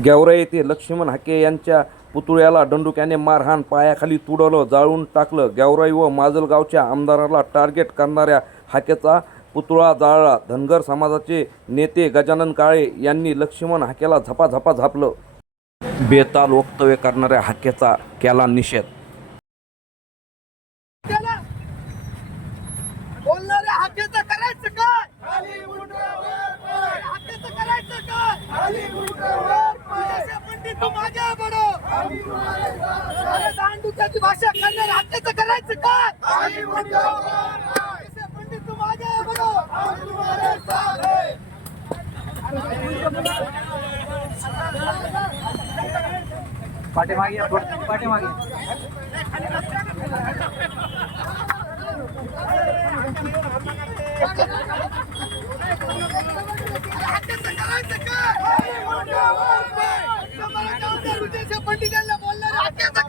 गेवरा येथे लक्ष्मण हाके यांच्या पुतळ्याला दंडुक्याने मारहाण पायाखाली तुडवलं जाळून टाकलं. गेवराई व माजलगावच्या आमदाराला टार्गेट करणाऱ्या हाकेचा पुतळा जाळला. धनगर समाजाचे नेते गजानन काळे यांनी लक्ष्मण हाकेला झपाझपा झापलं. बेताल वक्तव्य करणाऱ्या हाकेचा केला निषेध. करायचं काय? पंडित तू मागे बडो अरे दांडूच्याची भाषा करणाऱ्या हाकेचं करायचं काय पंडित तू मागे बडो पाठीमागे पाठीमागे हाकेचं करायचं काय समाजाच्या विदेशी पंडितांना बोलणाऱ्या हाकेचं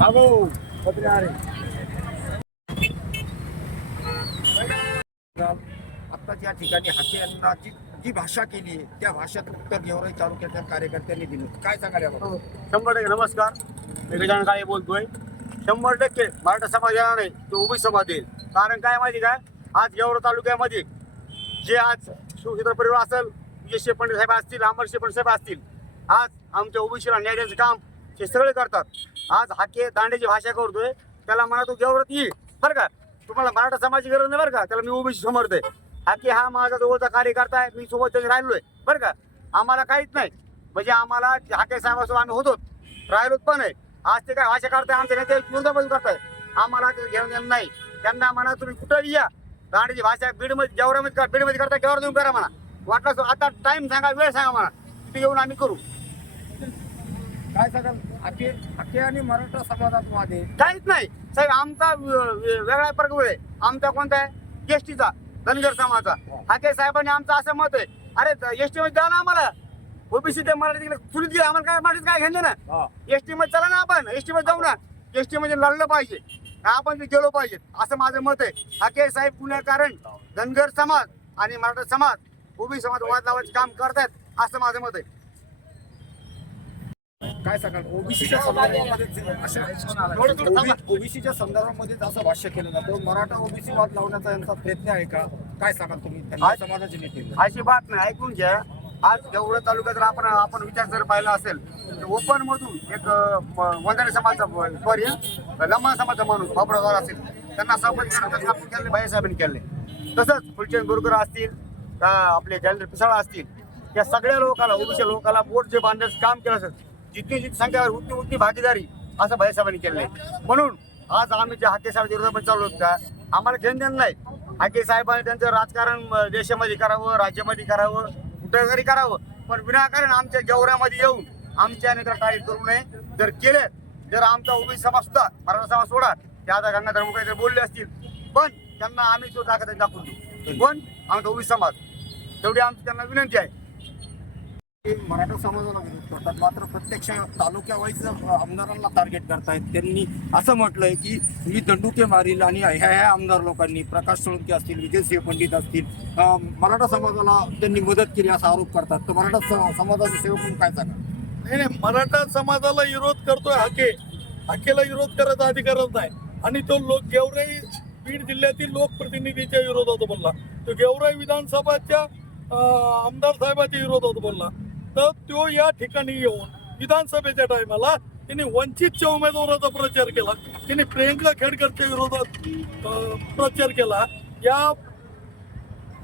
आता ज्या ठिकाणी हाके यांना जी जी भाषा केली आहे त्या भाषेत उत्तर गेवराई तालुक्याच्या कार्यकर्त्यांनी दिलं. काय सांगायला शंभर टक्के नमस्कार. मी गजानन काळे बोलतोय. शंभर टक्के मराठा समाज येणार नाही तो उभी समाज येईल. कारण काय माहिती काय? आज गेवरा तालुक्यामध्ये जे आज शिवक्षेत्र परिवार असेल विजय पंडित साहेब असतील अमर शेपंड साहेब असतील आज आमच्या ओबीसीला न्याय द्यायचं काम हे सगळे करतात. आज हाके दांड्याची भाषा करतोय त्याला म्हणा तू गेवरात ये बरं का? तुम्हाला मराठा समाजाची गरज नाही बरं का? त्याला मी ओबीसी समोरते हाके हा माझा जवळचा कार्यकर्ता आहे मी सोबत त्याने राहिलोय बरं का? आम्हाला काहीच नाही. म्हणजे आम्हाला हाके साहेबासोबत आम्ही होतो राहिलोच पण आहे. आज ते काय भाषा करताय आमचे नेते विरोधामध्ये करताय. आम्हाला ते घेऊन देणं नाही. त्यांना म्हणा तुम्ही कुठं या. दांडीची भाषा बीडमध्ये जेवढ्यामध्ये करा बीडमध्ये करता गेवरा देऊन करा म्हणा. वाटलं आता टाइम सांगा वेळ सांगा म्हणा. तिथे येऊन आम्ही करू. काय सांगाल? हाके हाके आणि मराठा समाजात वाद आहे काहीच नाही. साहेब आमचा वेगळा प्रकार आहे आमचा कोणता आहे? एसटीचा धनगर समाजाचा. हाके साहेबांनी आमचं असं मत आहे. अरे एसटी मध्ये द्या ना आम्हाला. ओबीसी ते मराठी तिकडे चुलीत गेलं. आम्हाला काय मराठीत काय घेणं ना एसटी मध्ये चला ना आपण. एसटी मध्ये जाऊ ना. एसटी मध्ये लढलं पाहिजे. आपण ते गेलो पाहिजे. असं माझं मत आहे. हाके साहेब पुण्याकारण धनगर समाज आणि मराठा समाज ओबी समाज वाद लावायचे काम करतायत. असं माझं मत आहे. काय सांगाल? ओबीसीच्या संदर्भामध्ये अशा ओबीसीच्या संदर्भामध्ये असं भाष्य केलं जातं. मराठा ओबीसी वाद लावण्याचा यांचा प्रयत्न आहे का? काय सांगाल तुम्ही? समाजाचे नेते अशी बात नाही. ऐकून घ्या. आज गेवरा तालुक्यात जर आपण आपण विचार जर पाहिला असेल तर ओपन मधून एक वंजारी समाजचा सॉरी लम्मा समाजचा माणूस बाबराव असेल त्यांना संबंध त्यांना आपण केले भाईसाहेबांनी केले तसंच फुलचंद गुरुकर असतील का आपले जालंधर पिसाळा असतील या सगळ्या लोकांना ओबीसी लोकांना बोट जे बांधण्याचं काम केलं असेल जितकी जितकी संख्या उठती उठती भागीदारी असं भाईसाहेबांनी आहे. म्हणून आज आम्ही जे हाके साहेब विरोधामध्ये चाललो होतो का आम्हाला घेणं देणं नाही. हाके साहेबांनी त्यांचं राजकारण देशामध्ये करावं राज्यामध्ये करावं कुठे तरी करावं. पण विनाकारण आमच्या जवऱ्यामध्ये येऊन आमच्या नेत्र टाळी करू नये. जर केले जर आमचा उभी समाज सुद्धा मराठा समाज सोडा त्या आता गंगाधर मुखे जर बोलले असतील पण त्यांना आम्ही तो दाखवत दाखवून देऊ. पण आमचा उभी समाज तेवढी आमची त्यांना विनंती आहे. मराठा समाजाला विरोध करतात. मात्र प्रत्यक्ष तालुक्या वाईज आमदारांना टार्गेट करतायत. त्यांनी असं म्हटलंय की मी दंडुके मारील आणि ह्या ह्या आमदार लोकांनी प्रकाश सोळंके असतील विजयसिंह पंडित असतील मराठा समाजाला त्यांनी मदत केली असा आरोप करतात. तर मराठा समाजाचे सेवक म्हणून काय सांगा नाही नाही. मराठा समाजाला विरोध करतोय हाके. हाकेला विरोध करायचा अधिकारच नाही. आणि तो लोक गेवराई बीड जिल्ह्यातील लोकप्रतिनिधीच्या विरोधात बोलला. तो गेवराई विधानसभाच्या आमदार साहेबाच्या विरोधात बोलला. तर तो या ठिकाणी येऊन विधानसभेच्या टायमाला त्यांनी वंचितच्या उमेदवाराचा प्रचार केला. त्यांनी प्रियंका खेडकरच्या विरोधात प्रचार केला. या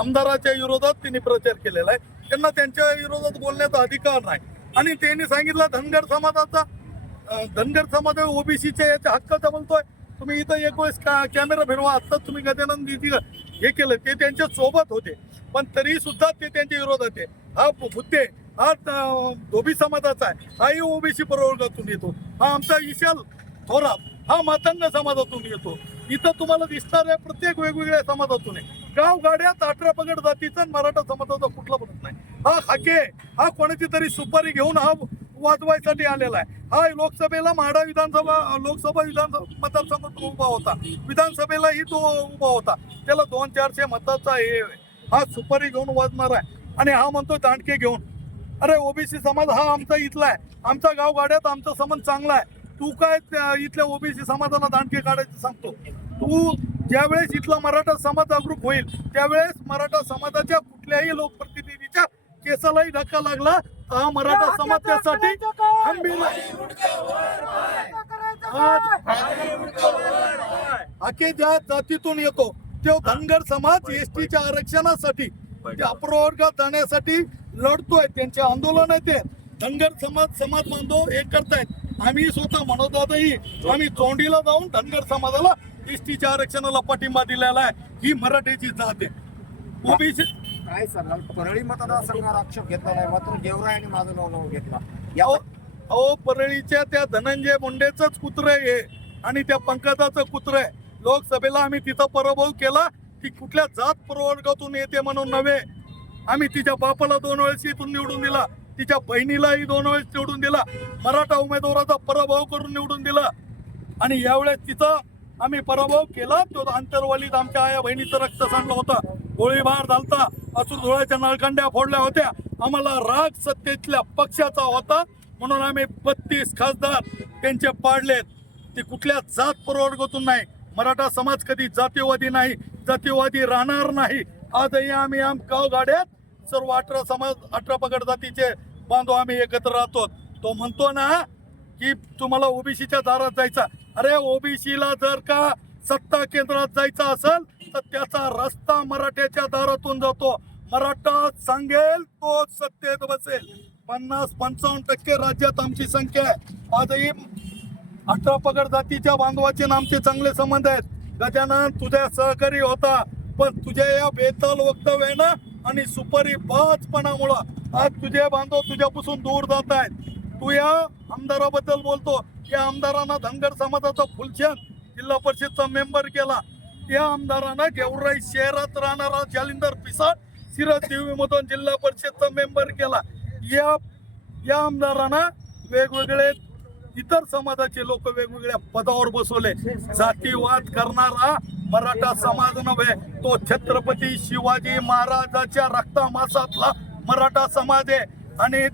आमदाराच्या विरोधात त्यांनी प्रचार केलेला आहे. त्यांना त्यांच्या विरोधात बोलण्याचा अधिकार नाही. आणि त्यांनी सांगितलं धनगर समाजाचा धनगर समाज ओबीसीच्या याच्या हक्काचा बोलतोय. तुम्ही इथं एक वेळेस का कॅमेरा फिरवा. आत्ताच तुम्ही गजानन दिदी हे केलं. ते त्यांच्यासोबत होते. पण तरी सुद्धा ते त्यांच्या विरोधात आहे. हा मुद्दे हा धोबी समाजाचा आहे. हाही ओबीसी प्रवर्गातून येतो. हा आमचा इशाल थोरात हा मातंग समाजातून येतो. इथं तुम्हाला दिसणार आहे प्रत्येक वेगवेगळ्या समाजातून आहे. गाव गाड्यात अठरा पगड जातीचा मराठा समाजाचा कुठला बनत नाही. हा हाके हा कोणाची तरी सुपारी घेऊन हा वाजवायसाठी आलेला आहे. हा लोकसभेला म्हाडा विधानसभा लोकसभा विधानसभा मतदारसंघातून उभा होता. विधानसभेलाही तो उभा होता. त्याला दोन चारशे मताचा हे हा सुपारी घेऊन वाजणार आहे. आणि हा म्हणतो दांडके घेऊन. अरे ओबीसी समाज हा आमचा इथला आहे. आमचा गाव गाड्यात आमचा संबंध चांगला आहे. तू काय इथल्या ओबीसी समाजाला दांडके काढायचं सांगतो? तू ज्यावेळेस इथला मराठा समाज जागरूक होईल त्यावेळेस मराठा समाजाच्या कुठल्याही लोकप्रतिनिधीच्या केसालाही धक्का लागला तर हा मराठा समाज त्यासाठी खंबीर. आखे ज्या जातीतून येतो तो धनगर समाज एसटीच्या आरक्षणासाठी त्या प्रवर्गात जाण्यासाठी लढतोय त्यांचे आंदोलन आहे ते. धनगर समाज समाज बांधव हे करतायत. आम्ही स्वतः म्हणत आहोतही आम्ही चोंडीला जाऊन धनगर समाजाला एसटीच्या आरक्षणाला पाठिंबा दिलेला आहे. ही मराठीची जात आहे. ओबीसी काय सांगाल परळी मतदारसंघात आक्षेप घेतला नाही मात्र गेवराय आणि माझं नाव लावून घेतला. या अहो परळीच्या त्या धनंजय मुंडेच कुत्र आहे आणि त्या पंकजाचं कुत्र आहे. लोकसभेला आम्ही तिथं पराभव केला. ती कुठल्या जात प्रवर्गातून येते म्हणून नव्हे. आम्ही तिच्या बापाला दोन वेळेस इथून निवडून दिला. तिच्या बहिणीलाही दोन वेळेस निवडून दिला. मराठा उमेदवाराचा पराभव करून निवडून दिला. आणि यावेळेस तिचा आम्ही पराभव केला. तो आंतरवालीत आमच्या आया बहिणीचं रक्त सांडलं होतं. गोळीबार झालता. अचूर धुळ्याच्या नळकंड्या फोडल्या होत्या. आम्हाला राग सत्तेतल्या पक्षाचा होता. म्हणून आम्ही बत्तीस खासदार त्यांचे पाडलेत. ते कुठल्या जात प्रवर्गातून नाही. मराठा समाज कधी जातीवादी नाही जातीवादी राहणार नाही. आजही आम्ही आम गाव गाड्यात सर्व अठरा समाज अठरा पगड जातीचे बांधव आम्ही एकत्र राहतो. तो म्हणतो ना की तुम्हाला ओबीसीच्या दारात जायचा. अरे ओबीसीला जर का सत्ता केंद्रात जायचं असेल तर त्याचा रस्ता मराठ्याच्या दारातून जातो. मराठा सांगेल तो सत्तेत बसेल. पन्नास पंचावन्न टक्के राज्यात आमची संख्या आहे. आजही अठरा पगड जातीच्या बांधवाचे आमचे चांगले संबंध आहेत. गजानन तुझ्या सहकारी होता पण तुझ्या या बेताल वक्तव्यानं आणि सुपारी बाजपणामुळं आज तुझे बांधव तुझ्यापासून दूर जात आहेत. तू या आमदाराबद्दल बोलतो. या आमदारांना धनगर समाजाचा फुलचंद जिल्हा परिषदचा मेंबर केला. या आमदारांना गेवराई शहरात राहणारा जालिंदर पिसाळ सिरज देवीमधून जिल्हा परिषदचा मेंबर केला. या या आमदारांना वेगवेगळे इतर समाजाचे लोक वेगवेगळ्या पदावर बसवले. जातीवाद करणारा मराठा समाज नव्हे तो छत्रपती शिवाजी महाराजाच्या रक्तामासातला मराठा समाज आहे. आणि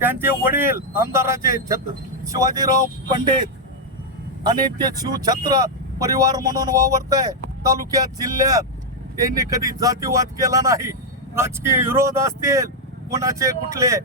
त्यांचे वडील आमदाराचे छत्र शिवाजीराव पंडित आणि ते शिवछत्र परिवार म्हणून वावरत आहे. तालुक्यात जिल्ह्यात त्यांनी कधी जातीवाद केला नाही. राजकीय विरोध असतील कोणाचे कुठले.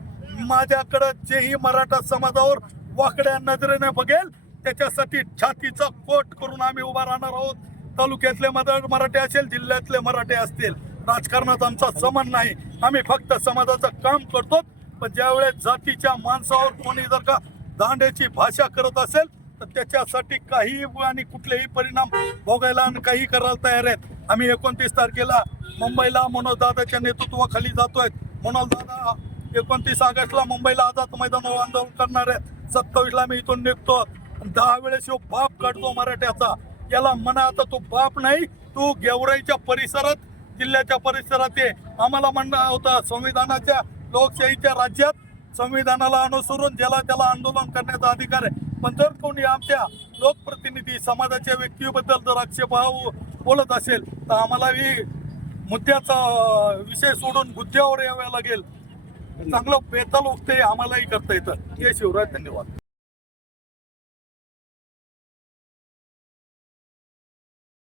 माझ्याकडं जेही मराठा समाजावर वाकड्या नजरेने बघेल त्याच्यासाठी छातीचा कोट करून आम्ही उभा राहणार आहोत. तालुक्यातले मराठे असेल जिल्ह्यातले मराठे असतील. राजकारणात आमचा समान नाही. आम्ही फक्त समाजाचं काम करतो. पण ज्यावेळेस जातीच्या माणसावर कोणी जर का दांड्याची भाषा करत असेल तर त्याच्यासाठी काही आणि कुठलेही परिणाम भोगायला आणि काही करायला तयार आहेत. आम्ही एकोणतीस तारखेला मुंबईला मनोज दादाच्या नेतृत्वाखाली जातोय. मनोज दादा एकोणतीस ऑगस्टला मुंबईला आझाद मैदानावर आंदोलन करणार आहेत. सत्तावीसला मी इथून निघतो. दहा वेळेस ह्यो बाप काढतो मराठ्याचा. याला म्हणा आता तू बाप नाही तू गेवराईच्या परिसरात जिल्ह्याच्या परिसरात ये आम्हाला म्हणणं होतं संविधानाच्या लोकशाहीच्या राज्यात संविधानाला अनुसरून ज्याला त्याला आंदोलन करण्याचा अधिकार आहे. पण जर कोणी आमच्या लोकप्रतिनिधी समाजाच्या व्यक्तीबद्दल जर आक्षेपार्ह बोलत असेल तर आम्हालाही मुद्द्याचा विषय सोडून मुद्द्यावर यावे लागेल. चांगलं बेताल उगते आम्हालाही करता येतं. हे शिवराय धन्यवाद.